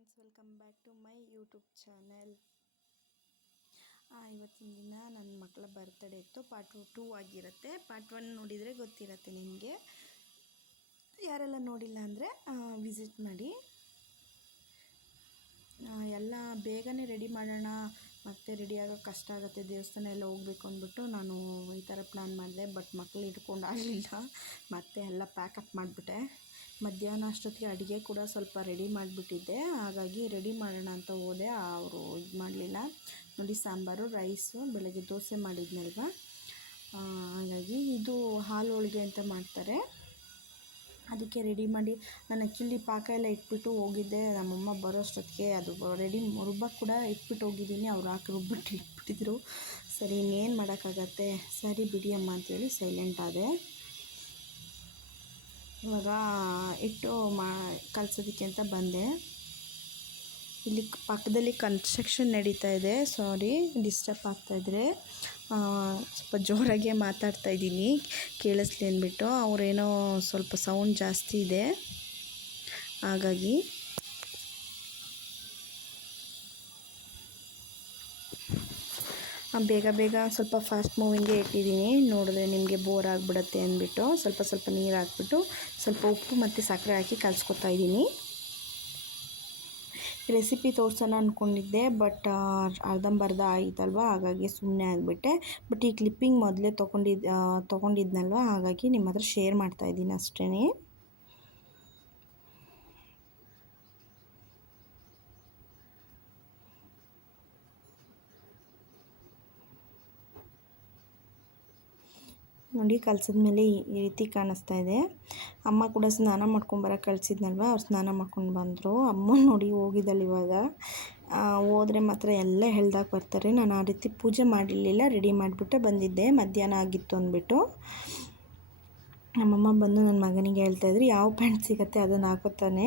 Friends, welcome back to my YouTube channel. ಇವತ್ತಿನ ದಿನ ನನ್ನ ಮಕ್ಕಳ ಬರ್ತ್ಡೇ ಇತ್ತು. ಪಾರ್ಟ್ ಟೂ ಆಗಿರುತ್ತೆ. ಪಾರ್ಟ್ ಒನ್ ನೋಡಿದರೆ ಗೊತ್ತಿರುತ್ತೆ ನಿಮಗೆ. ಯಾರೆಲ್ಲ ನೋಡಿಲ್ಲ ಅಂದರೆ ವಿಸಿಟ್ ಮಾಡಿ. ಎಲ್ಲ ಬೇಗನೆ ರೆಡಿ ಮಾಡೋಣ. ಮತ್ತೆ ಆಗೋಕ್ಕೆ ಕಷ್ಟ ಆಗುತ್ತೆ ದೇವಸ್ಥಾನ ಎಲ್ಲ ಹೋಗ್ಬೇಕು ಅಂದ್ಬಿಟ್ಟು ನಾನು ಈ ಥರ ಪ್ಲ್ಯಾನ್ ಮಾಡಿದೆ ಬಟ್ ಮಕ್ಳು ಇಟ್ಕೊಂಡು ಆಗಲಿಲ್ಲ. ಮತ್ತೆ ಎಲ್ಲ ಪ್ಯಾಕಪ್ ಮಾಡಿಬಿಟ್ಟೆ. ಮಧ್ಯಾಹ್ನ ಅಷ್ಟೊತ್ತಿಗೆ ಅಡುಗೆ ಕೂಡ ಸ್ವಲ್ಪ ರೆಡಿ ಮಾಡಿಬಿಟ್ಟಿದ್ದೆ. ಹಾಗಾಗಿ ರೆಡಿ ಮಾಡೋಣ ಅಂತ ಹೋದೆ, ಅವರು ಇದು ಮಾಡಲಿಲ್ಲ. ನೋಡಿ, ಸಾಂಬಾರು ರೈಸು ಬೆಳಗ್ಗೆ ದೋಸೆ ಮಾಡಿದ್ನಲ್ವ? ಹಾಗಾಗಿ ಇದು ಹಾಲು ಹೋಳಿಗೆ ಅಂತ ಮಾಡ್ತಾರೆ. ಅದಕ್ಕೆ ರೆಡಿ ಮಾಡಿ ನಾನು ಆ್ಯಕ್ಚುಲಿ ಪಾಕ ಎಲ್ಲ ಇಟ್ಬಿಟ್ಟು ಹೋಗಿದ್ದೆ. ನಮ್ಮಮ್ಮ ಬರೋ ಅಷ್ಟೊತ್ತಿಗೆ ಅದು ರೆಡಿ ರುಬ್ಬಕ್ಕೆ ಕೂಡ ಇಟ್ಬಿಟ್ಟು ಹೋಗಿದ್ದೀನಿ. ಅವ್ರು ಹಾಕಿ ರುಬ್ಬಿಟ್ಟು ಇಟ್ಬಿಟ್ಟಿದ್ರು. ಸರಿ, ಇನ್ನೇನು ಮಾಡೋಕ್ಕಾಗತ್ತೆ? ಸರಿ ಬಿಡಿ ಅಮ್ಮ ಅಂತೇಳಿ ಸೈಲೆಂಟ್ ಆದೆ. ಇವಾಗ ಇಟ್ಟು ಮಾ ಕಲ್ಸೋದಕ್ಕೆ ಅಂತ ಬಂದೆ. ಇಲ್ಲಿ ಪಕ್ಕದಲ್ಲಿ ಕನ್ಸ್ಟ್ರಕ್ಷನ್ ನಡೀತಾ ಇದೆ. ಸಾರಿ ಡಿಸ್ಟರ್ಬ್ ಆಗ್ತಾಯಿದ್ರೆ ಸ್ವಲ್ಪ ಜೋರಾಗೆ ಮಾತಾಡ್ತಾ ಇದ್ದೀನಿ. ಕೇಳಿಸ್ಲಿ ಅಂದ್ಬಿಟ್ಟು. ಅವರೇನೋ ಸ್ವಲ್ಪ ಸೌಂಡ್ ಜಾಸ್ತಿ ಇದೆ. ಹಾಗಾಗಿ. ಬೇಗ ಬೇಗ ಸ್ವಲ್ಪ ಫಾಸ್ಟ್ ಮೂವಿಂಗೇ ಇಟ್ಟಿದ್ದೀನಿ. ನೋಡಿದ್ರೆ ನಿಮಗೆ ಬೋರ್ ಆಗಿಬಿಡತ್ತೆ ಅಂದ್ಬಿಟ್ಟು. ಸ್ವಲ್ಪ ಸ್ವಲ್ಪ ನೀರು ಹಾಕ್ಬಿಟ್ಟು ಸ್ವಲ್ಪ ಉಪ್ಪು ಮತ್ತು ಸಕ್ಕರೆ ಹಾಕಿ ಕಲಿಸ್ಕೊತಾ ಇದ್ದೀನಿ. ರೆಸಿಪಿ ತೋರಿಸೋಣ ಅಂದ್ಕೊಂಡಿದ್ದೆ ಬಟ್ ಅರ್ಧಂಬರ್ಧ ಆಯಿತಲ್ವ? ಹಾಗಾಗಿ ಸುಮ್ಮನೆ ಆಗಿಬಿಟ್ಟೆ. ಬಟ್ ಈ ಕ್ಲಿಪ್ಪಿಂಗ್ ಮೊದಲೇ ತೊಗೊಂಡಿದ್ದು ತೊಗೊಂಡಿದ್ನಲ್ವ? ಹಾಗಾಗಿ ನಿಮ್ಮ ಹತ್ರ ಶೇರ್ ಮಾಡ್ತಾ ಇದ್ದೀನಿ ಅಷ್ಟೇ ನೋಡಿ ಕಲಸಿದ ಮೇಲೆ ಈ ರೀತಿ ಕಾಣಿಸ್ತಾ ಇದೆ. ಅಮ್ಮ ಕೂಡ ಸ್ನಾನ ಮಾಡ್ಕೊಂಬರಕ್ಕೆ ಕಳಿಸಿದ್ನಲ್ವ ಅವ್ರು ಸ್ನಾನ ಮಾಡ್ಕೊಂಡು ಬಂದರು. ಅಮ್ಮ ನೋಡಿ ಹೋಗಿದ್ದಾಳೆ ಇವಾಗ. ಹೋದರೆ ಮಾತ್ರ ಎಲ್ಲ ಹೇಳ್ದಾಗ ಬರ್ತಾರೆ. ನಾನು ಆ ರೀತಿ ಪೂಜೆ ಮಾಡಿರಲಿಲ್ಲ ರೆಡಿ ಮಾಡಿಬಿಟ್ಟು ಬಂದಿದ್ದೆ. ಮಧ್ಯಾಹ್ನ ಆಗಿತ್ತು ಅಂದ್ಬಿಟ್ಟು. ನಮ್ಮಮ್ಮ ಬಂದು ನನ್ನ ಮಗನಿಗೆ ಹೇಳ್ತಾ ಹೇಳ್ತಾಯಿದ್ರು ಯಾವ ಪ್ಯಾಂಟ್ ಸಿಗತ್ತೆ ಅದನ್ನು ಹಾಕೋತಾನೆ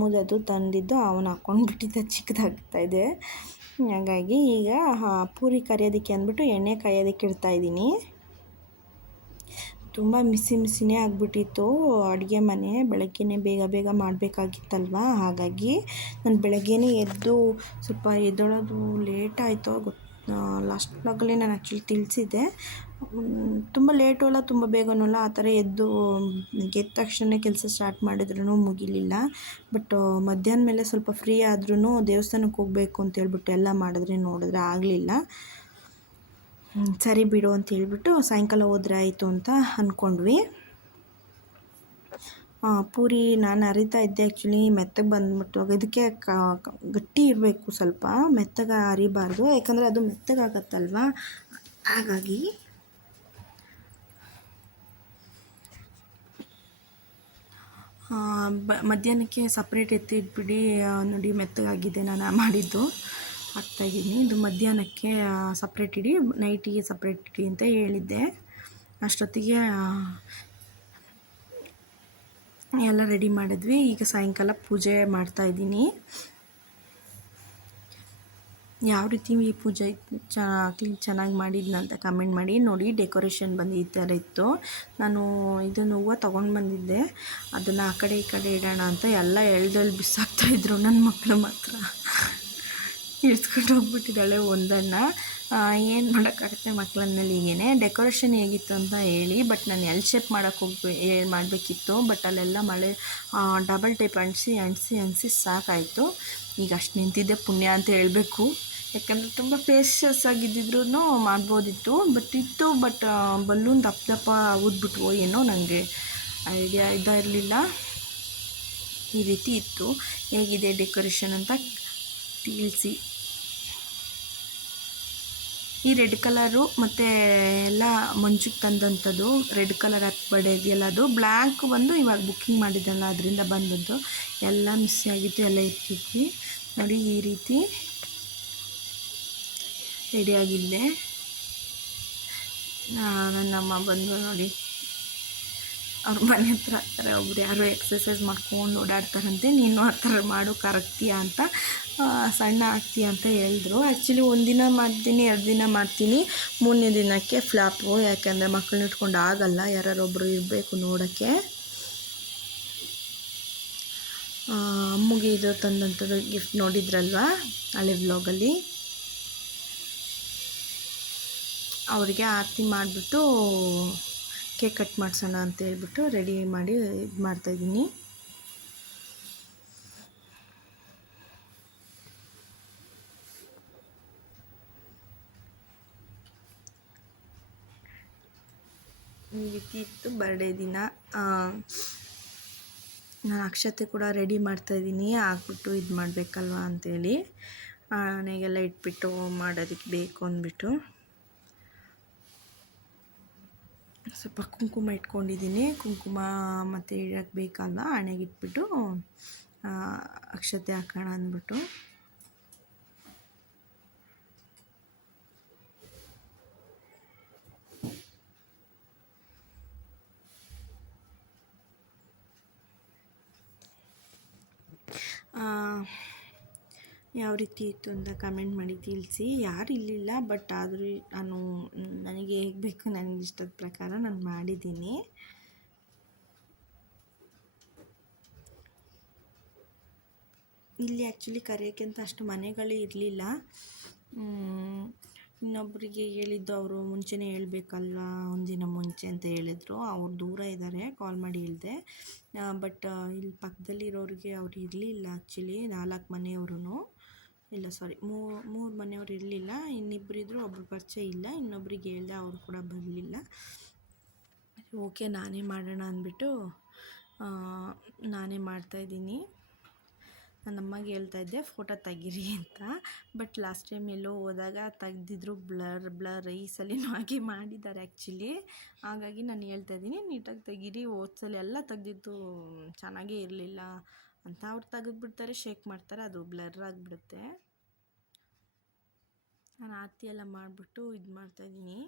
ಮುದದು ತಂದಿದ್ದು ಅವನು ಹಾಕ್ಕೊಂಡ್ಬಿಟ್ಟಿದ್ದ ಚಿಕ್ಕದಾಗ್ತಾ ಇದೆ. ಹಾಗಾಗಿ ಈಗ ಪೂರಿ ಕರಿಯೋದಕ್ಕೆ ಅಂದ್ಬಿಟ್ಟು ಎಣ್ಣೆ ಕಾಯೋದಕ್ಕೆ ಇಡ್ತಾ ಇದ್ದೀನಿ. ತುಂಬ ಮಿಸಿ ಮಿಸಿನೇ ಆಗಿಬಿಟ್ಟಿತ್ತು ಅಡುಗೆ ಮನೆ. ಬೆಳಗ್ಗೆನೇ ಬೇಗ ಬೇಗ ಮಾಡಬೇಕಾಗಿತ್ತಲ್ವ? ಹಾಗಾಗಿ ನಾನು ಬೆಳಗ್ಗೆನೇ ಎದ್ದು ಸ್ವಲ್ಪ ಎದ್ದೊಳೋದು ಲೇಟ್ ಆಯಿತು ಗೊತ್ತು ಲಾಸ್ಟ್ ಬ್ಲಾಗಲ್ಲಿ ನಾನು ಆ್ಯಕ್ಚುಲಿ ತಿಳಿಸಿದ್ದೆ. ತುಂಬ ಲೇಟು ಅಲ್ಲ, ತುಂಬ ಬೇಗನೂ ಅಲ್ಲ ಆ ಥರ ಎದ್ದು ಗೆದ್ದ ತಕ್ಷಣ ಕೆಲಸ ಸ್ಟಾರ್ಟ್ ಮಾಡಿದ್ರೂ ಮುಗಿಲಿಲ್ಲ. ಬಟ್ ಮಧ್ಯಾಹ್ನ ಮೇಲೆ ಸ್ವಲ್ಪ ಫ್ರೀ ಆದ್ರೂ ದೇವಸ್ಥಾನಕ್ಕೆ ಹೋಗಬೇಕು ಅಂತ ಹೇಳ್ಬಿಟ್ಟು ಎಲ್ಲ ಮಾಡಿದ್ರೆ ನೋಡಿದ್ರೆ ಆಗಲಿಲ್ಲ. ಸರಿ ಬಿಡು ಅಂತ ಹೇಳ್ಬಿಟ್ಟು ಸಾಯಂಕಾಲ ಹೋದ್ರೆ ಆಯಿತು ಅಂತ ಅಂದ್ಕೊಂಡ್ವಿ ಪೂರಿ ನಾನು ಅರಿತಾ ಇದ್ದೆ ಆ್ಯಕ್ಚುಲಿ ಮೆತ್ತಗೆ ಬಂದ್ಬಿಟ್ಟು. ಇದಕ್ಕೆ ಗಟ್ಟಿ ಇರಬೇಕು ಸ್ವಲ್ಪ, ಮೆತ್ತಗೆ ಅರಿಬಾರ್ದು. ಯಾಕಂದರೆ ಅದು ಮೆತ್ತಗಾಗತ್ತಲ್ವ? ಹಾಗಾಗಿ ಬ, ಮಧ್ಯಾಹ್ನಕ್ಕೆ ಸಪ್ರೇಟ್ ಎತ್ತಿಟ್ಬಿಡಿ ನೋಡಿ ಮೆತ್ತಗಾಗಿದೆ ನಾನು ಮಾಡಿದ್ದು. ಹಾಕ್ತಾಯಿದ್ದೀನಿ ಇದು ಮಧ್ಯಾಹ್ನಕ್ಕೆ ಸಪ್ರೇಟ್ ಇಡಿ ನೈಟಿಗೆ ಸಪ್ರೇಟ್ ಇಡಿ ಅಂತ ಹೇಳಿದ್ದೆ. ಅಷ್ಟೊತ್ತಿಗೆ ಎಲ್ಲ ರೆಡಿ ಮಾಡಿದ್ವಿ. ಈಗ ಸಾಯಂಕಾಲ ಪೂಜೆ ಮಾಡ್ತಾಯಿದ್ದೀನಿ ಯಾವ ರೀತಿ ಈ ಪೂಜೆ ಕ್ಲೀನ್ ಚೆನ್ನಾಗಿ ಮಾಡಿದ್ನ ಅಂತ ಕಮೆಂಟ್ ಮಾಡಿ. ನೋಡಿ ಡೆಕೋರೇಷನ್ ಬಂದು ಈ ಥರ ಇತ್ತು. ನಾನು ಇದನ್ನು ಹೂವು ತೊಗೊಂಡು ಬಂದಿದ್ದೆ. ಅದನ್ನು ಆ ಕಡೆ ಈ ಕಡೆ ಇಡೋಣ ಅಂತ ಎಲ್ಲ ಎಳ್ದಲ್ಲಿ ಬಿಸಾಕ್ತಾಯಿದ್ರು ನನ್ನ ಮಕ್ಕಳು ಮಾತ್ರ. ಇಳಿಸ್ಕೊಂಡು ಹೋಗ್ಬಿಟ್ಟಿದ್ದಾಳೆ ಒಂದನ್ನು. ಏನು ಮಾಡೋಕ್ಕಾಗುತ್ತೆ ಮಕ್ಳ ಮೇಲೆ ಹೀಗೇನೆ? ಡೆಕೋರೇಷನ್ ಹೇಗಿತ್ತು ಅಂತ ಹೇಳಿ ಬಟ್ ನಾನು ಎಲ್ ಶೇಪ್ ಮಾಡೋಕ್ಕೆ ಹೋಗ್ಬೇ ಮಾಡಬೇಕಿತ್ತು ಬಟ್ ಅಲ್ಲೆಲ್ಲ ಮಳೆ ಡಬಲ್ ಟೈಪ್ ಅಂಟಿಸಿ ಅಂಟಿಸಿ ಅಂಟಿಸಿ ಸಾಕಾಯಿತು. ಈಗ ಅಷ್ಟು ನಿಂತಿದ್ದೆ ಪುಣ್ಯ ಅಂತ ಹೇಳಬೇಕು. ಯಾಕಂದರೆ ತುಂಬ ಫೇಶಿಯಸ್ ಆಗಿದ್ದಿದ್ರು ಮಾಡ್ಬೋದಿತ್ತು ಬಟ್ ಇತ್ತು ಬಟ್ ಬಲ್ಲೂನ್ ದಪ್ಪ ದಪ್ಪ ಊದ್ಬಿಟ್ವೋ. ಏನೋ ನನಗೆ ಐಡಿಯಾ ಇದಿರಲಿಲ್ಲ ಈ ರೀತಿ ಇತ್ತು. ಹೇಗಿದೆ ಡೆಕೋರೇಷನ್ ಅಂತ ತಿಳಿಸಿ ಈ ರೆಡ್ ಕಲರು ಮತ್ತು ಎಲ್ಲ ಮಂಜುಗೆ ತಂದಂಥದ್ದು, ರೆಡ್ ಕಲರ್ ಹಾಕ್ಬೇಡ ಇದೆಯಲ್ಲ ಅದು. ಬ್ಲ್ಯಾಕ್ ಬಂದು ಇವಾಗ ಬುಕ್ಕಿಂಗ್ ಮಾಡಿದ್ದಲ್ಲ ಅದರಿಂದ ಬಂದದ್ದು. ಎಲ್ಲ ಮಿಸ್ ಆಗಿತ್ತು, ಎಲ್ಲ ಇಟ್ಟಿದ್ವಿ ನೋಡಿ ಈ ರೀತಿ ರೆಡಿಯಾಗಿದ್ದೆ ನನ್ನಮ್ಮ ಬಂದು ನೋಡಿ. ಅವ್ರ ಮನೆ ಹತ್ರ ಆಗ್ತಾರೆ ಒಬ್ರು ಯಾರೋ ಎಕ್ಸಸೈಸ್ ಮಾಡ್ಕೊಂಡು ಓಡಾಡ್ತಾರಂತೆ, ನೀನು ಆ ಥರ ಮಾಡು ಕರಗ್ತೀಯಾ ಅಂತ ಸಣ್ಣ ಆಗ್ತೀಯ ಅಂತ ಹೇಳಿದ್ರು. ಆ್ಯಕ್ಚುಲಿ ಒಂದಿನ ಮಾಡ್ತೀನಿ, ಎರಡು ದಿನ ಮಾಡ್ತೀನಿ. ಮೂರನೇ ದಿನಕ್ಕೆ ಫ್ಲಾಪು ಯಾಕೆಂದರೆ ಮಕ್ಕಳನ್ನ ಇಟ್ಕೊಂಡು ಆಗಲ್ಲ ಯಾರೊಬ್ಬರು ಇರಬೇಕು ನೋಡೋಕ್ಕೆ. ಅಮ್ಮಗೆ ಇದು ತಂದಂಥದ್ದು ಗಿಫ್ಟ್ ನೋಡಿದ್ರಲ್ವಾ, ಹಳೆ ವ್ಲಾಗಲ್ಲಿ ಅವರಿಗೆ ಆರತಿ ಮಾಡಿಬಿಟ್ಟು ಕೇಕ್ ಕಟ್ ಮಾಡಿಸೋಣ ಅಂತ ಹೇಳ್ಬಿಟ್ಟು ರೆಡಿ ಮಾಡಿ ಇದು ಮಾಡ್ತಾಯಿದ್ದೀನಿ ಈ ರೀತಿ ಇತ್ತು ಬರ್ಡೇ ದಿನ. ನಾನು ಅಕ್ಷತೆ ಕೂಡ ರೆಡಿ ಮಾಡ್ತಾಯಿದ್ದೀನಿ ಹಾಕ್ಬಿಟ್ಟು ಇದು ಮಾಡಬೇಕಲ್ವಾ ಅಂಥೇಳಿ ಮನೆಗೆಲ್ಲ ಇಟ್ಬಿಟ್ಟು ಮಾಡೋದಕ್ಕೆ ಬೇಕು ಅಂದ್ಬಿಟ್ಟು. ಸ್ವಲ್ಪ ಕುಂಕುಮ ಇಟ್ಕೊಂಡಿದ್ದೀನಿ. ಕುಂಕುಮ ಮತ್ತು ಇಡಕ್ಕೆ ಬೇಕಲ್ಲ ಹಣೆಗಿಟ್ಬಿಟ್ಟು ಅಕ್ಷತೆ ಹಾಕೋಣ ಅಂದ್ಬಿಟ್ಟು. ಯಾವ ರೀತಿ ಇತ್ತು ಅಂತ ಕಮೆಂಟ್ ಮಾಡಿ ತಿಳಿಸಿ. ಯಾರು ಇರಲಿಲ್ಲ ಬಟ್ ಆದರೂ ನಾನು, ನನಗೆ ಹೇಗೆ ಬೇಕು ನನಗೆ ಇಷ್ಟದ ಪ್ರಕಾರ ನಾನು ಮಾಡಿದ್ದೀನಿ. ಇಲ್ಲಿ ಆ್ಯಕ್ಚುಲಿ ಕರೆಯೋಕ್ಕಿಂತ ಅಷ್ಟು ಮನೆಗಳು ಇರಲಿಲ್ಲ. ಇನ್ನೊಬ್ಬರಿಗೆ ಹೇಳಿದ್ದು ಅವರು ಮುಂಚೆನೇ ಹೇಳಬೇಕಲ್ಲ, ಒಂದಿನ ಮುಂಚೆ ಅಂತ ಹೇಳಿದ್ರು. ಅವ್ರು ದೂರ ಇದ್ದಾರೆ ಕಾಲ್ ಮಾಡಿ ಹೇಳಿದೆ. ಬಟ್ ಇಲ್ಲಿ ಪಕ್ಕದಲ್ಲಿರೋರಿಗೆ ಅವ್ರು ಇರಲಿಲ್ಲ ಆ್ಯಕ್ಚುಲಿ ನಾಲ್ಕು ಮನೆಯವ್ರೂ ಇಲ್ಲ ಸಾರಿ ಮೂರು ಮನೆಯವ್ರು ಇರಲಿಲ್ಲ. ಇನ್ನಿಬ್ಬರಿದ್ರು ಒಬ್ರು ಪರಿಚಯ ಇಲ್ಲ, ಇನ್ನೊಬ್ರಿಗೆ ಹೇಳ್ದೆ ಅವ್ರು ಕೂಡ ಬರಲಿಲ್ಲ. ಓಕೆ, ನಾನೇ ಮಾಡೋಣ ಅಂದ್ಬಿಟ್ಟು ನಾನೇ ಮಾಡ್ತಾಯಿದ್ದೀನಿ ನನ್ನ ಅಮ್ಮಗೆ ಹೇಳ್ತಾ ಇದ್ದೆ, ಫೋಟೋ ತೆಗೀರಿ ಅಂತ. ಬಟ್ ಲಾಸ್ಟ್ ಟೈಮ್ ಎಲ್ಲೋ ಹೋದಾಗ ತೆಗ್ದಿದ್ರು ಬ್ಲರ್ ಬ್ಲರ್ ಈ ಸಲಿನೂ ಹಾಗೆ ಮಾಡಿದ್ದಾರೆ ಆ್ಯಕ್ಚುಲಿ. ಹಾಗಾಗಿ ನಾನು ಹೇಳ್ತಾ ಇದ್ದೀನಿ, ನೀಟಾಗಿ ತೆಗೀರಿ ಓದ್ಸಲ ಎಲ್ಲ ತೆಗ್ದಿದ್ದು ಚೆನ್ನಾಗೇ ಇರಲಿಲ್ಲ ಅಂತ ಅವ್ರು ತೆಗೆದ್ಬಿಡ್ತಾರೆ, ಶೇಕ್ ಮಾಡ್ತಾರೆ, ಅದು ಬ್ಲರ್ ಆಗಿಬಿಡುತ್ತೆ. ನಾನು ಆರತಿ ಎಲ್ಲ ಮಾಡಿಬಿಟ್ಟು ಇದು ಮಾಡ್ತಾಯಿದ್ದೀನಿ